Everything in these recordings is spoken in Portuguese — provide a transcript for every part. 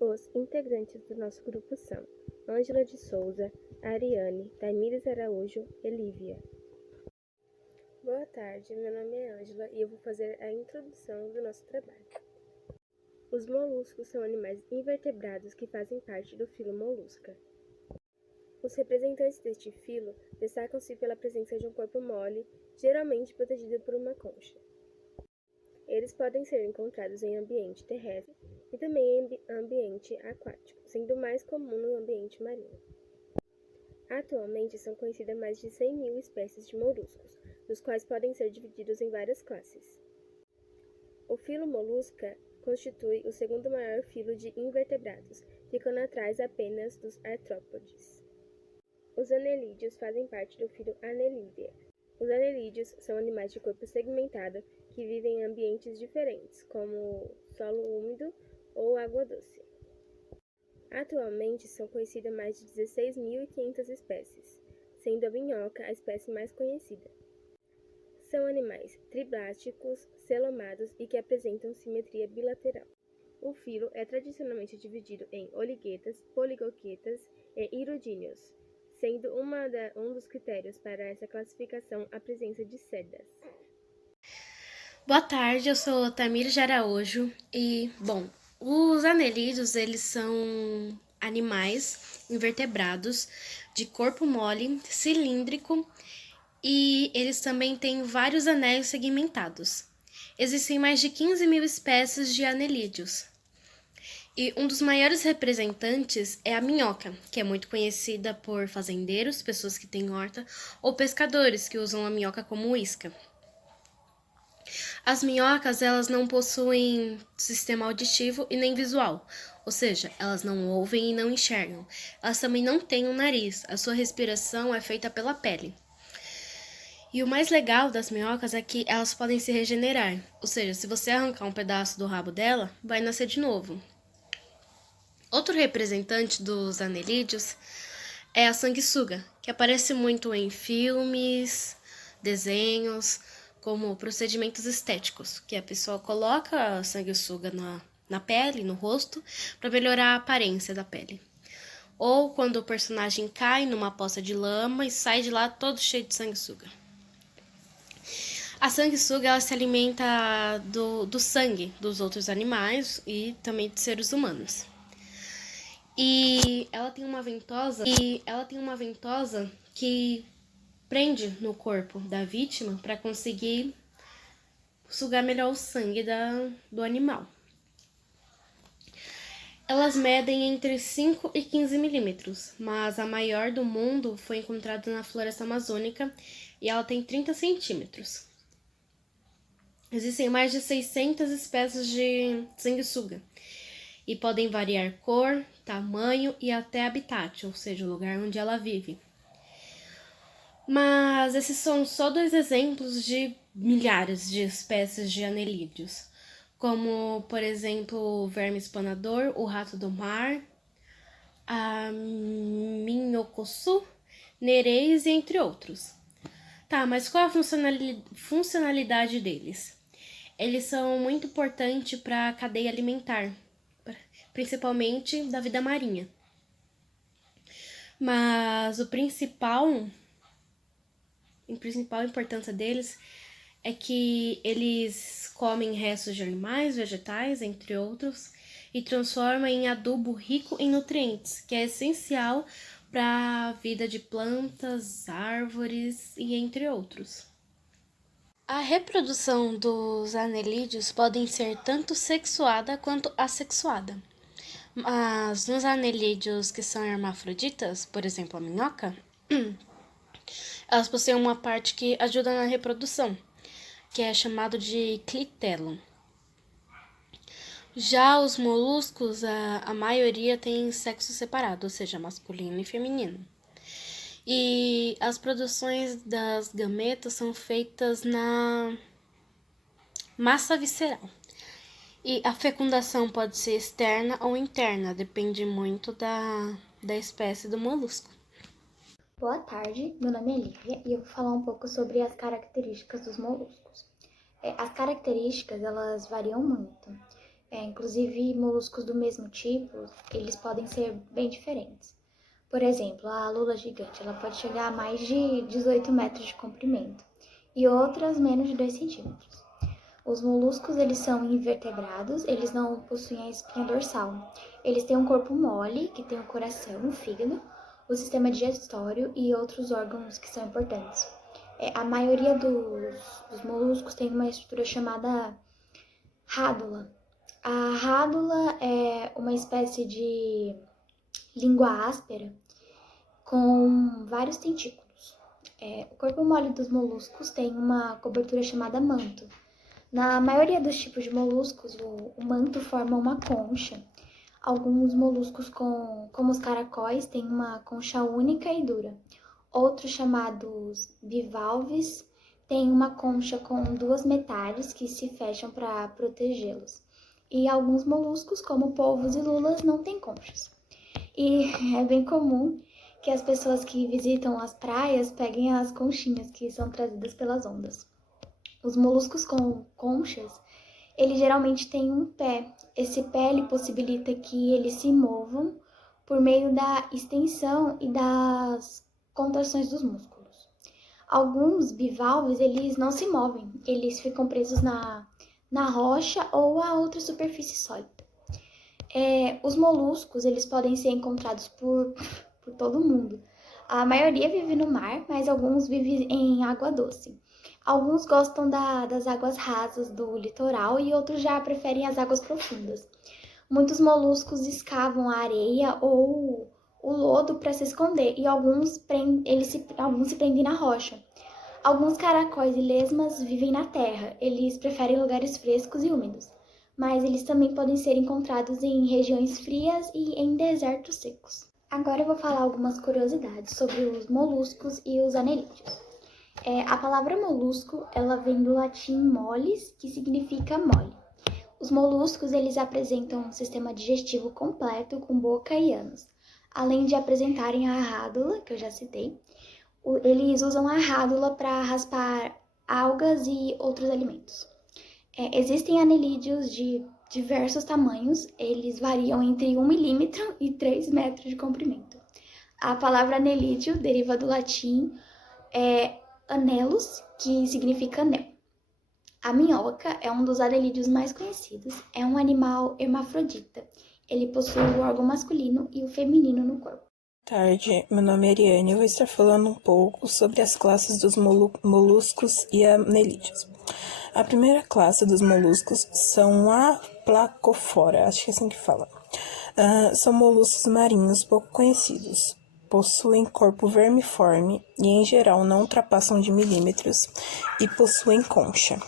Os integrantes do nosso grupo são Ângela de Souza, Ariane, Tamires Araújo e Lívia. Boa tarde, meu nome é Ângela e eu vou fazer a introdução do nosso trabalho. Os moluscos são animais invertebrados que fazem parte do filo Molusca. Os representantes deste filo destacam-se pela presença de um corpo mole, geralmente protegido por uma concha. Eles podem ser encontrados em ambiente terrestre e também em ambiente aquático, sendo mais comum no ambiente marinho. Atualmente são conhecidas mais de 100 mil espécies de moluscos, dos quais podem ser divididos em várias classes. O filo Molusca constitui o segundo maior filo de invertebrados, ficando atrás apenas dos artrópodes. Os anelídeos fazem parte do filo Annelida. Os anelídeos são animais de corpo segmentado que vivem em ambientes diferentes, como solo úmido ou água doce. Atualmente são conhecidas mais de 16.500 espécies, sendo a minhoca a espécie mais conhecida. São animais triblásticos, celomados e que apresentam simetria bilateral. O filo é tradicionalmente dividido em oliguetas, poligoquetas e hirudíneos, sendo um dos critérios para essa classificação a presença de cerdas. Boa tarde, eu sou Tamires Araújo e, os anelídeos, eles são animais invertebrados de corpo mole, cilíndrico e eles também têm vários anéis segmentados. Existem mais de 15 mil espécies de anelídeos. E um dos maiores representantes é a minhoca, que é muito conhecida por fazendeiros, pessoas que têm horta, ou pescadores que usam a minhoca como isca. As minhocas, elas não possuem sistema auditivo e nem visual, ou seja, elas não ouvem e não enxergam. Elas também não têm um nariz, a sua respiração é feita pela pele. E o mais legal das minhocas é que elas podem se regenerar, ou seja, se você arrancar um pedaço do rabo dela, vai nascer de novo. Outro representante dos anelídeos é a sanguessuga, que aparece muito em filmes, desenhos, como procedimentos estéticos, que a pessoa coloca a sanguessuga na pele, no rosto, para melhorar a aparência da pele. Ou quando o personagem cai numa poça de lama e sai de lá todo cheio de sanguessuga. A sanguessuga, ela se alimenta do sangue dos outros animais e também de seres humanos. E ela tem uma ventosa que prende no corpo da vítima para conseguir sugar melhor o sangue do animal. Elas medem entre 5 e 15 milímetros, mas a maior do mundo foi encontrada na floresta amazônica e ela tem 30 centímetros. Existem mais de 600 espécies de sanguessuga e podem variar cor, tamanho e até habitat, ou seja, o lugar onde ela vive. Mas esses são só 2 exemplos de milhares de espécies de anelídeos, como, por exemplo, o verme espanador, o rato do mar, a minhocossu, nereis e entre outros. Tá, mas qual é a funcionalidade deles? Eles são muito importantes para a cadeia alimentar, principalmente da vida marinha. Mas a principal importância deles é que eles comem restos de animais, vegetais, entre outros, e transformam em adubo rico em nutrientes, que é essencial para a vida de plantas, árvores e entre outros. A reprodução dos anelídeos podem ser tanto sexuada quanto assexuada. Mas nos anelídeos que são hermafroditas, por exemplo a minhoca, elas possuem uma parte que ajuda na reprodução, que é chamado de clitelo. Já os moluscos, a maioria tem sexo separado, ou seja, masculino e feminino. E as produções das gametas são feitas na massa visceral. E a fecundação pode ser externa ou interna, depende muito da espécie do molusco. Boa tarde, meu nome é Lívia e eu vou falar um pouco sobre as características dos moluscos. As características, elas variam muito. Inclusive, moluscos do mesmo tipo, eles podem ser bem diferentes. Por exemplo, a lula gigante, ela pode chegar a mais de 18 metros de comprimento e outras menos de 2 centímetros. Os moluscos, eles são invertebrados, eles não possuem a espinha dorsal. Eles têm um corpo mole, que tem o coração, o fígado, o sistema digestório e outros órgãos que são importantes. A maioria dos moluscos tem uma estrutura chamada rádula. A rádula é uma espécie de língua áspera com vários tentículos. O corpo mole dos moluscos tem uma cobertura chamada manto. Na maioria dos tipos de moluscos, o manto forma uma concha. Alguns moluscos, como os caracóis, têm uma concha única e dura. Outros, chamados bivalves, têm uma concha com duas metades que se fecham para protegê-los. E alguns moluscos, como polvos e lulas, não têm conchas. E é bem comum que as pessoas que visitam as praias peguem as conchinhas que são trazidas pelas ondas. Os moluscos com conchas, eles geralmente têm um pé. Esse pé ele possibilita que eles se movam por meio da extensão e das contrações dos músculos. Alguns bivalves, eles não se movem, eles ficam presos na rocha ou a outra superfície sólida. Os moluscos, eles podem ser encontrados por todo mundo. A maioria vive no mar, mas alguns vivem em água doce. Alguns gostam das águas rasas do litoral e outros já preferem as águas profundas. Muitos moluscos escavam a areia ou o lodo para se esconder e alguns se prendem na rocha. Alguns caracóis e lesmas vivem na terra, eles preferem lugares frescos e úmidos, mas eles também podem ser encontrados em regiões frias e em desertos secos. Agora eu vou falar algumas curiosidades sobre os moluscos e os anelídeos. A palavra molusco, ela vem do latim mollis, que significa mole. Os moluscos, eles apresentam um sistema digestivo completo com boca e ânus. Além de apresentarem a rádula, que eu já citei, eles usam a rádula para raspar algas e outros alimentos. Existem anelídeos de diversos tamanhos, eles variam entre 1 milímetro e 3 metros de comprimento. A palavra anelídeo deriva do latim anelus, que significa anel. A minhoca é um dos anelídeos mais conhecidos, é um animal hermafrodita. Ele possui o órgão masculino e o feminino no corpo. Boa tarde, meu nome é Ariane e eu vou estar falando um pouco sobre as classes dos moluscos e anelídeos. A primeira classe dos moluscos são a Placofora, acho que é assim que fala. São moluscos marinhos pouco conhecidos. Possuem corpo vermiforme e, em geral, não ultrapassam de milímetros e possuem concha.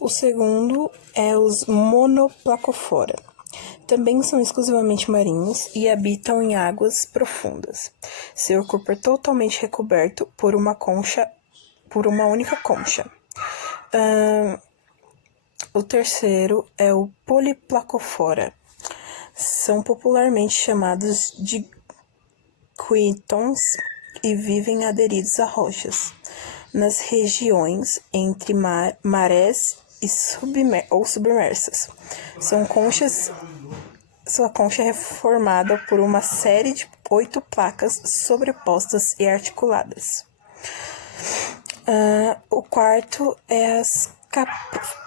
O segundo é os Monoplacofora. Também são exclusivamente marinhos e habitam em águas profundas. Seu corpo é totalmente recoberto por uma única concha. O terceiro é o Polyplacofora. São popularmente chamados de quitons e vivem aderidos a rochas, nas regiões entre marés e submersas. Sua concha é formada por uma série de 8 placas sobrepostas e articuladas. O quarto é a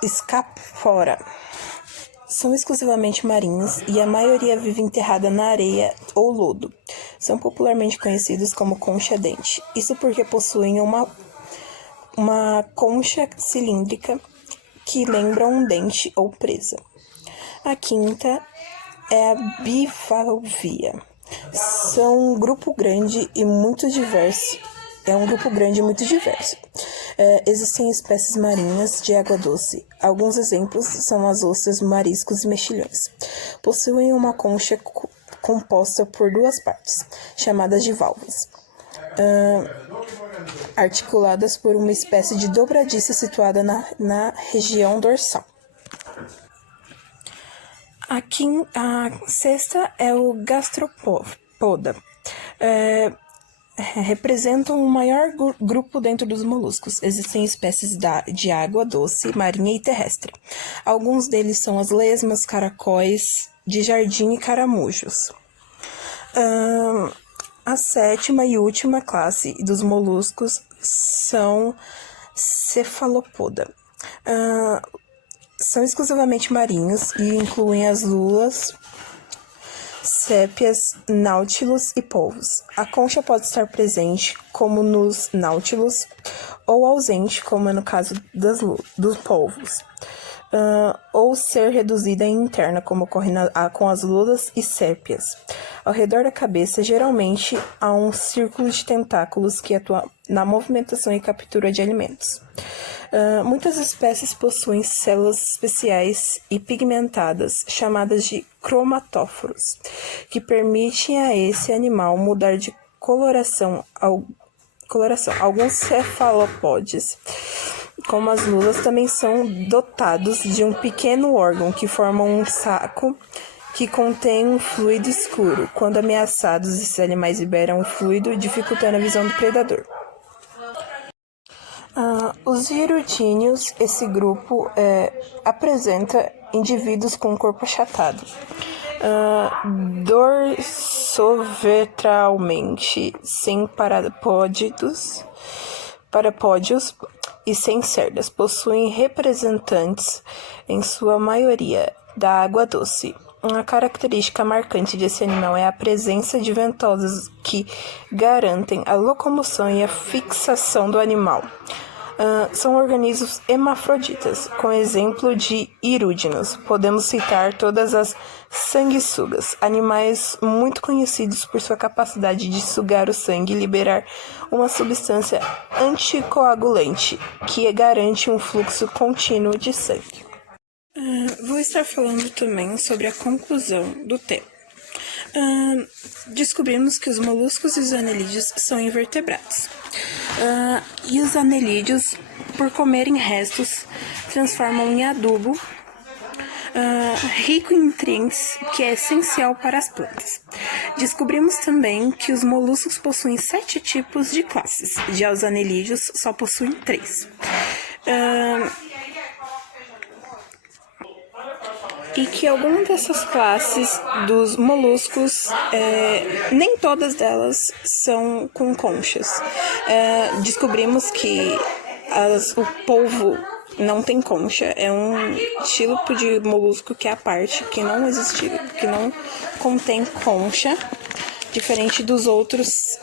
Scaphophora. São exclusivamente marinhos e a maioria vive enterrada na areia ou lodo. São popularmente conhecidos como concha-dente. Isso porque possuem uma concha cilíndrica que lembra um dente ou presa. A quinta é a bivalvia. São um grupo grande e muito diverso. Existem espécies marinhas de água doce. Alguns exemplos são as ostras, mariscos e mexilhões. Possuem uma concha composta por 2 partes, chamadas de valvas, articuladas por uma espécie de dobradiça situada na região dorsal. A sexta é o Gastropoda. representam o maior grupo dentro dos moluscos. Existem espécies de água doce, marinha e terrestre. Alguns deles são as lesmas, caracóis de jardim e caramujos. A sétima e última classe dos moluscos são cefalopoda. São exclusivamente marinhos e incluem as lulas, sépias, náutilos e polvos. A concha pode estar presente, como nos náutilos, ou ausente, como é no caso dos polvos, ou ser reduzida em interna, como ocorre com as lulas e sépias. Ao redor da cabeça, geralmente, há um círculo de tentáculos que atua na movimentação e captura de alimentos. Muitas espécies possuem células especiais e pigmentadas, chamadas de cromatóforos, que permitem a esse animal mudar de coloração. Alguns cefalópodes, como as lulas, também são dotados de um pequeno órgão que forma um saco que contém um fluido escuro. Quando ameaçados, esses animais liberam o fluido, dificultando a visão do predador. Os hirutíneos, esse grupo apresenta indivíduos com corpo achatado, dorsoventralmente sem parapódios e sem cerdas. Possuem representantes, em sua maioria, da água doce. Uma característica marcante desse animal é a presença de ventosas que garantem a locomoção e a fixação do animal. São organismos hermafroditas, com exemplo de hirúdinos. Podemos citar todas as sanguessugas, animais muito conhecidos por sua capacidade de sugar o sangue e liberar uma substância anticoagulante, que garante um fluxo contínuo de sangue. Vou estar falando também sobre a conclusão do tema. Descobrimos que os moluscos e os anelídeos são invertebrados. E os anelídeos, por comerem restos, transformam em adubo rico em nutrientes, que é essencial para as plantas. Descobrimos também que os moluscos possuem 7 tipos de classes, já os anelídeos só possuem 3. E que algumas dessas classes dos moluscos, nem todas delas são com conchas. Descobrimos que o polvo não tem concha, é um tipo de molusco que é a parte que não existe, que não contém concha, diferente dos outras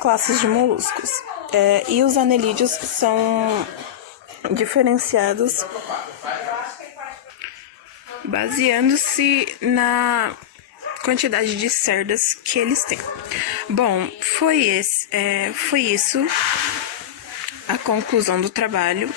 classes de moluscos. E os anelídeos são diferenciados baseando-se na quantidade de cerdas que eles têm. Bom, foi isso a conclusão do trabalho.